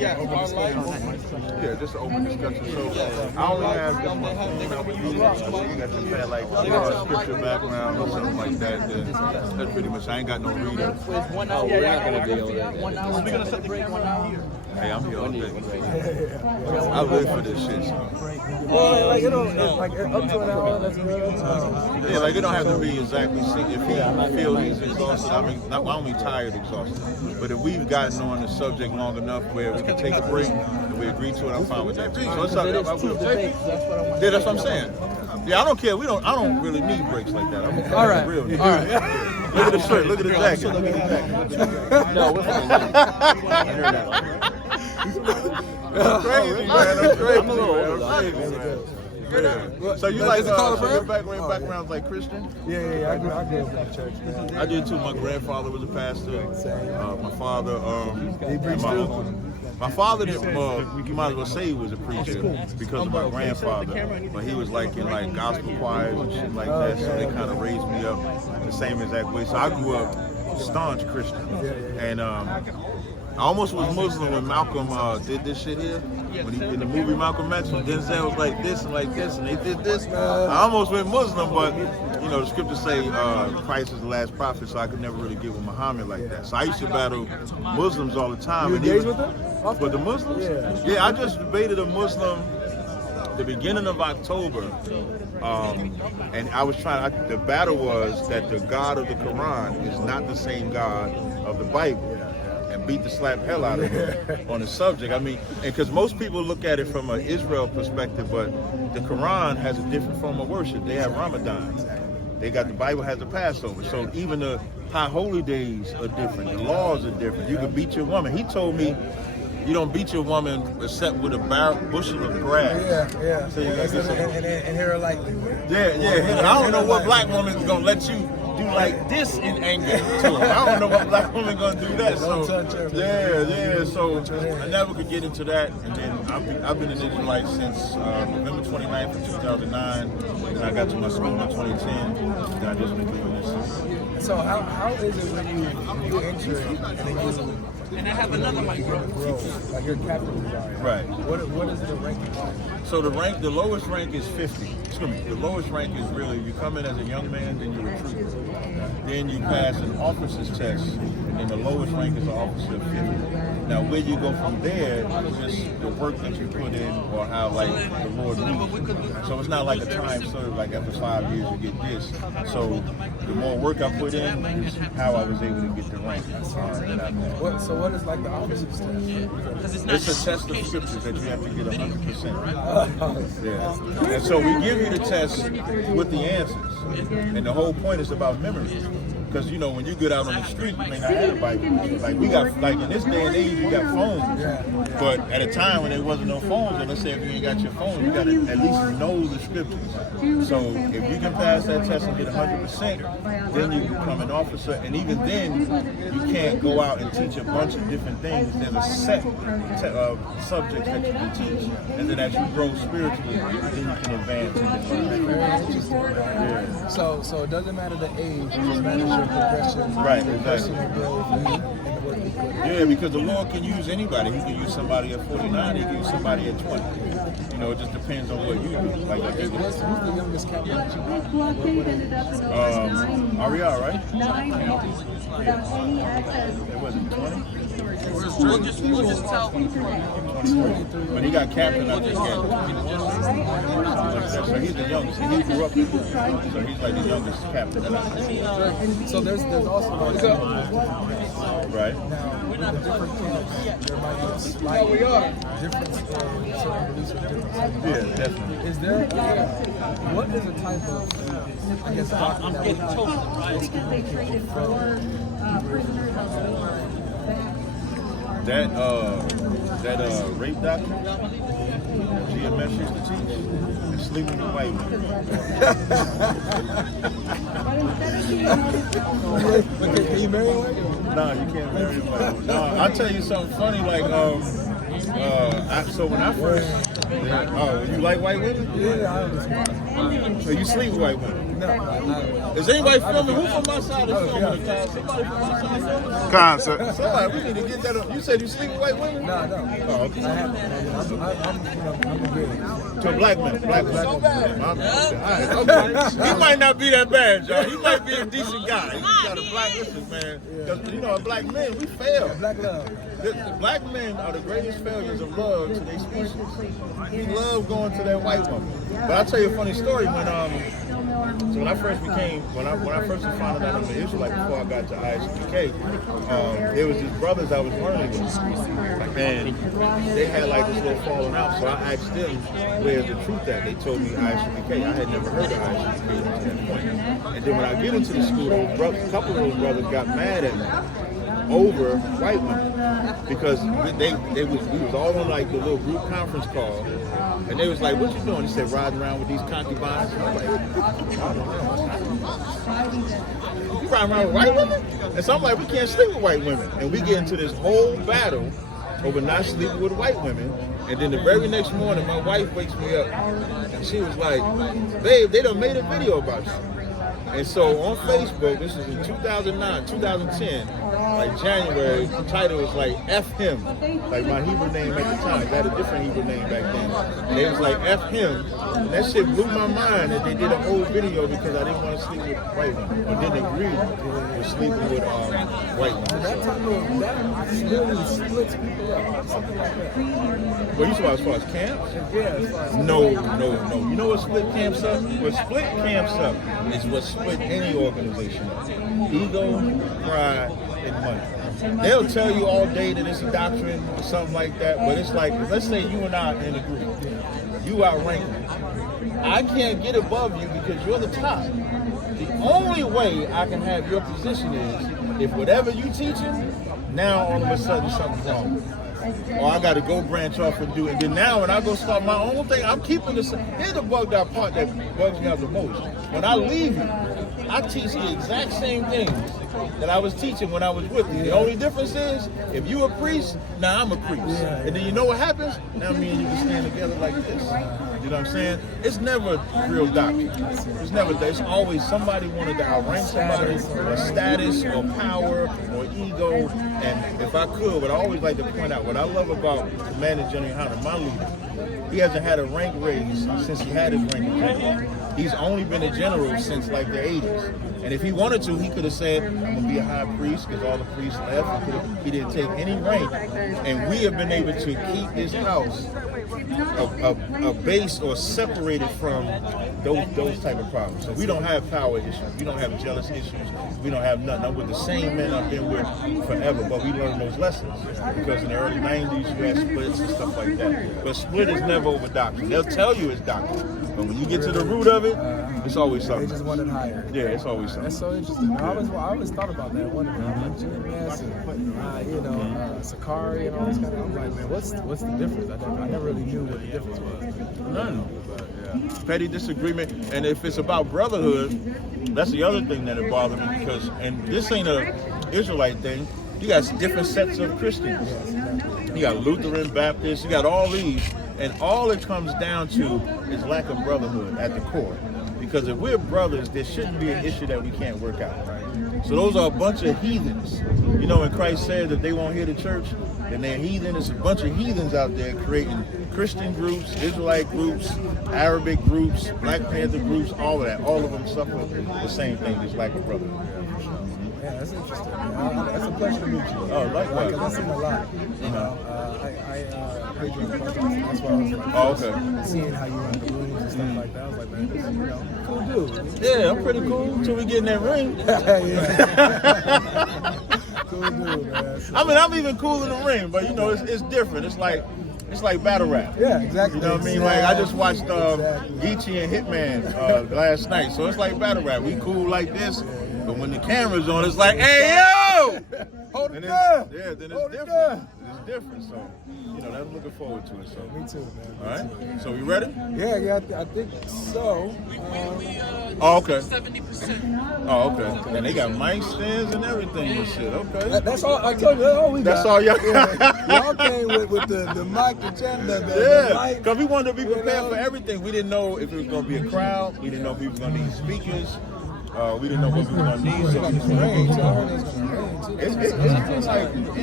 Yeah, our life. Yeah, just an open discussion. So I only have just my phone. I would use it. That's just bad, like scripture background or something like that. That's pretty much. I ain't got no reading. We're not gonna deal with it. We're gonna set the camera out here. Hey, I'm here all day. I live for this shit. So. Well, like it don't, like up to an hour. That's good. Yeah, like it don't have to be exactly. If he feels he's exhausted, I mean, not only tired, exhausted. But if we've gotten on the subject long enough where we can take a break and we agree to it, I'm fine with that. So it's up. Yeah, that's what I'm saying. Yeah, I don't care. I don't really need breaks like that. All right. Real. All right. Look at the shirt. Look at the jacket. No, we're fine. That's crazy, man. That's crazy. I'm a little older, That's crazy, man. Yeah. So you like your background's like Christian? Yeah. I grew up in the church. I did too. My grandfather was a pastor. My father, my father didn't. You might as well say he was a preacher because of my grandfather. But he was like in like gospel choirs and shit like that. So they kind of raised me up the same exact way. So I grew up staunch Christian, and I almost was Muslim when Malcolm did this shit here. When in the movie Malcolm X, when Denzel was like this, and they did this. I almost went Muslim, but you know the scriptures say Christ is the last prophet, so I could never really get with Muhammad like that. So I used to battle Muslims all the time. You engage with them? With the Muslims? Yeah, I just debated a Muslim the beginning of October, and I was the battle was that the God of the Quran is not the same God of the Bible. And beat the slap hell out of him on the subject. I mean, because most people look at it from an Israel perspective, but the Quran has a different form of worship. They have Ramadan. They got the Bible has the Passover. So even the high holy days are different. The laws are different. You can beat your woman. He told me you don't beat your woman except with a bushel of grass. Yeah. So you got and here are like. Yeah. I don't know what black woman's gonna let you do like this in anger to her. I don't know what black woman gonna do that. So yeah. So I never could get into that. And then I've been an Israelite since November 29th of 2009. And I got to my school in 2010. And I just been doing this. So how is it when you enter it and then you And I have another mic, bro. like you're captain? Right. What is the ranking like? So the lowest rank is 50. Excuse me. The lowest rank is really you come in as a young man, then you recruit. Then you pass an officer's test, and the lowest rank is an officer of 50. Now where you go from there is just the work that you put in or how like the Lord moves. So it's not like a time served like after 5 years you get this. So the more work I put in is how I was able to get the rank that I'm at. So what is like the officer's test? It's a test of scriptures that you have to get 100%. Yeah. And so we give you the test with the answers. And the whole point is about memory. Because you know when you get out on the street, you may not have a Bible. Like we got, like in this day and age, you got phones. But at a time when there wasn't no phones, or let's say if you ain't got your phone, you got to at least know the scriptures. So if you can pass that test and get 100%, then you become an officer. And even then, you can't go out and teach a bunch of different things. There's a set of subjects that you can teach, and then as you grow spiritually, then you can advance. So it doesn't matter the age; it just matters your progression. Right, exactly. Personal growth and the work you put in. Yeah, because the Lord can use anybody. He can use somebody at 49. He can use somebody at 20. You know, it just depends on what you do. Like I think Who's the youngest captain that you got? Ariel, right? It wasn't 20. We'll just tell. 23. But he got captain out this game. So he's the youngest. He grew up in it. So he's like the youngest captain. So there's also like right. Now, with the different camps, there might be a slight difference in certain beliefs with different sects. Yeah, definitely. Is there, what is a type of, I guess, doctrine that would communicate from that rape doctrine that GMS used to teach and sleeping with white women. Can you marry a white woman? No, you can't marry a white woman. No, I'll tell you something funny. Like, so when I first Oh, you like white women? Yeah, I understand. So you sleep with white women? No, I Is anybody filming? Who from my side is filming? yeah. Somebody from my side filming? Concert. Somebody, we need to get that up. You said you sleep with white women? no. Oh, okay. I haven't. I'm a good. To black men. Black men. So bad. All right, okay. He might not be that bad, y'all. He might be a decent guy. He got a black listen, man. Because, you know, black men, we fail. Black love. The black men are the greatest failures of love to their species. We love going to that white woman. But I'll tell you a funny story. When I first became, when I first found out I'm an Israelite before I got to ISUPK, there was these brothers I was learning with, and they had like this little falling out. So I asked them, where's the truth at? They told me ISUPK. I had never heard of ISUPK at that point. And then when I get into the school, a couple of those brothers got mad at me over white women because we was all on like the little group conference call, and they was like, "What you doing?" He said, "Riding around with these concubines." And I'm like, "You riding around with white women?" And so I'm like, "We can't sleep with white women," and we get into this whole battle over not sleeping with white women. And then the very next morning, my wife wakes me up, and she was like, "Babe, they done made a video about you." And so on Facebook, this is in 2009, 2010, like January, the title was like F him, like my Hebrew name at the time. I had a different Hebrew name back then. And it was like F him. And that shit blew my mind that they did a whole video because I didn't want to sleep with white women. Or didn't agree with sleeping with white women. That type of that really splits people up, something like that. Well, you talking about as far as camps? Yeah, as far as No. You know what split camps up? What split camps up is what split any organization up. Ego, pride, and money. They'll tell you all day that it's a doctrine or something like that, but it's like, let's say you and I are in a group. You outrank me. I can't get above you because you're the top. The only way I can have your position is if whatever you teaching, now all of a sudden something's wrong. Or I got to go branch off and do it. And then now when I go start my own thing, I'm keeping the same. Here's the bugged out part that bugs me out the most. When I leave you, I teach the exact same things that I was teaching when I was with you. The only difference is, if you a priest, now I'm a priest. And then you know what happens? Now me and you can stand together like this. You know what I'm saying? It's never real doctrine. It's never. It's always somebody wanted to outrank somebody, or status, or power, or ego. And if I could, but I always like to point out what I love about Commander General Hunter, my leader. He hasn't had a rank raise since he had his rank in general. He's only been a general since like the 80s. And if he wanted to, he could have said, I'm going to be a high priest because all the priests left. He didn't take any rank. And we have been able to keep this house a base or separated from those type of problems. So we don't have power issues. We don't have jealous issues. We don't have nothing. I'm with the same men I've been with forever, but we learned those lessons because in the early 90s you had splits and stuff like that. But split is never over doctrine. They'll tell you it's doctrine, but when you get to the root of it, it's always something. They just want it higher. Yeah, it's always something. That's so interesting. I always thought about that. One of them, like GMS and Sakari and all this kind of. I'm like, man, what's the difference? I never really knew what the difference was. None. Petty disagreement, and if it's about brotherhood, that's the other thing that it bothered me because, and this ain't a Israelite thing. You got different sets of Christians. You got Lutheran, Baptist. You got all these, and all it comes down to is lack of brotherhood at the core. Because if we're brothers, there shouldn't be an issue that we can't work out. So those are a bunch of heathens. You know, when Christ said that they won't hear the church, then they're heathen. There's a bunch of heathens out there creating Christian groups, Israelite groups, Arabic groups, Black Panther groups, all of that. All of them suffer the same thing, just lack of brotherhood. Yeah, that's interesting. That's a pleasure to meet you. Oh, likewise. I've seen a lot. You know, I heard you on the podcast. That's why I was like, okay. Seeing how you run the rooms and stuff like that. I was like, man, this is, cool dude. Yeah, I'm pretty cool until we get in that ring. Cool dude, man. So, I mean, I'm even cool in the ring, but you know, it's different. It's like battle rap. yeah, exactly. You know what I mean? Like, I just watched Geechee and Hitman last night, so it's like battle rap. We cool like this, but when the camera's on, it's like, hey, yo! Hold it And down. yeah, then Hold it's it different. down. It's different. So, I'm looking forward to it. So, Me too, man. all right. So, we ready? Yeah, I think so. Oh, okay. 70%. Oh, okay. And they got mic stands and everything and shit. Okay. That's all. I told you. That's all we got. That's all y'all. Y'all came with the mic, the channel, the Yeah, light. because we wanted to be prepared for everything. We didn't know if it was going to be a crowd. We didn't know if we was going to need speakers. We didn't know what we were going to need. So It's gonna rain. So I heard it's gonna rain too. it's like